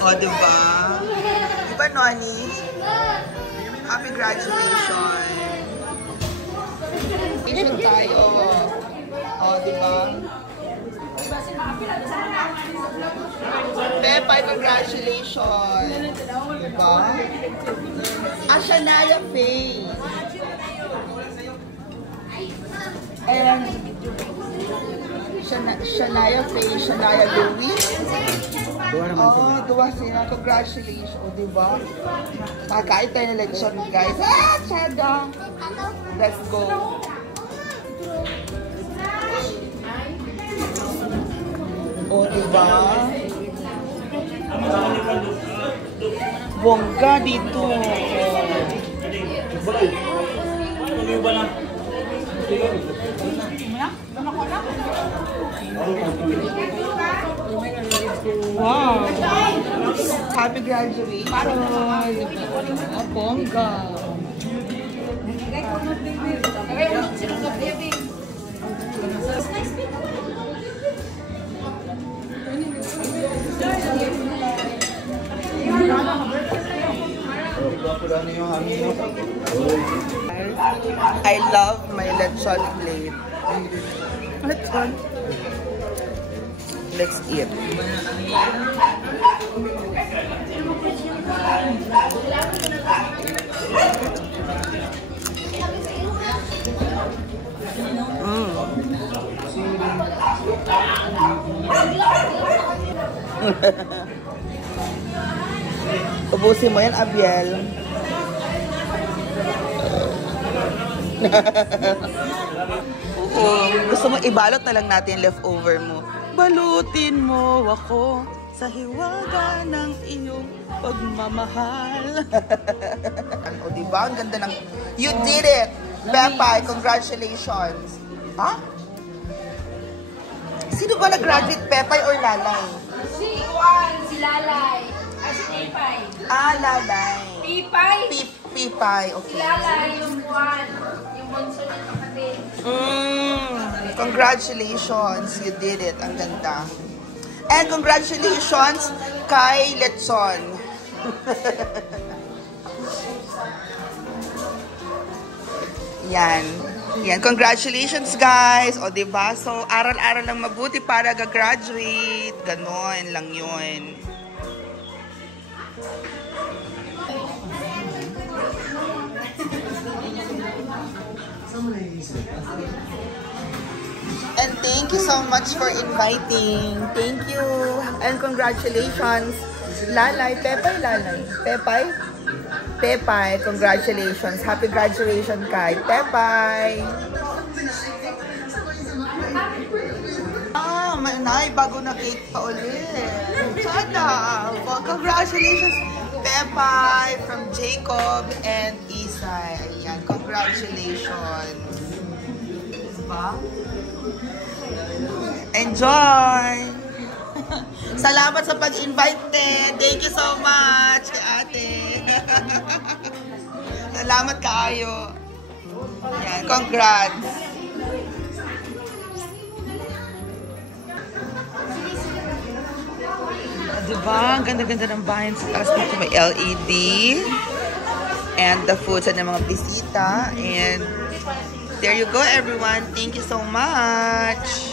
O, diba? Diba, Noni? Happy graduation. Graduation tayo. O, diba? Pepay, congratulations. Diba? Shania Faye. Ayan. Shania Faye, Shania Louis. Oh, duwa sila. Congratulations. O, diba? Makakain tayo ng lechon, guys. Chada. Let's go. O, diba? Bongga dito. Wow! Happy graduation! Bongga! I love my lechon plate. Lechon. Let's eat. Ubusin mo yan, Abiel. Oo, gusto mo ibalot na lang natin yung leftover mo. Balutin mo ako sa hiwaga ng iyong pagmamahal. O, diba? Ang ganda ng... You did it! Pepay, congratulations! Ha? Sino ba nag-graduate? Pepay or Lalay? Si Lalay. Si Pipay. Lalay. Pipay? Pipay, okay. Si Lalay, yung buwan. Yung bunso ng kapatid. Congratulations, you did it. Ang ganda. And congratulations kay Letson. Yan. Yan. Congratulations, guys. O, diba? So, aral-aral lang mabuti para gagraduate. Ganon lang yun. And thank you so much for inviting. Thank you. And congratulations. Lalay, Pepay, Lalay. Pepay? Pepay, congratulations. Happy graduation kay Pepay. May bago na cake pa ulit. Sada. Well, congratulations, Pepay from Jacob and Isay. Ayan, congratulations. Diba? Enjoy! Salamat sa pag-invite din. Thank you so much, ate. Salamat kaayo. Yan, congrats. Diba? Ang ganda-ganda ng bahay sa taas dito. May LED. And the food sa mga bisita. And there you go, everyone. Thank you so much.